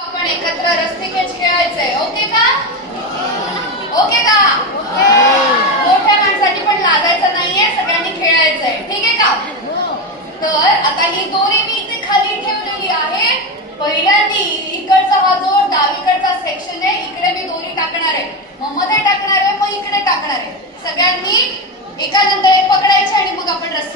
आपण एकत्र रस्ते खेळ खेळायचंय. ओके का? ओके का? मोठ्या माणसाची पण लागायचं नाहीये सगळ्यांनी खेळायचंय. ठीक आहे का? तर आता ही दोरी मी इथे खाली ठेवलेली आहे. पहिल्यांदी इकडचा हा जो डावीकडचा सेक्शन आहे. इकडे मी दोरी टाकणार आहे. मग मध्ये टाकणार आहे मग इकडे टाकणार आहे. सगळ्यांनी एकानंतर एक पकडायचे आणि मग आपण रस्ते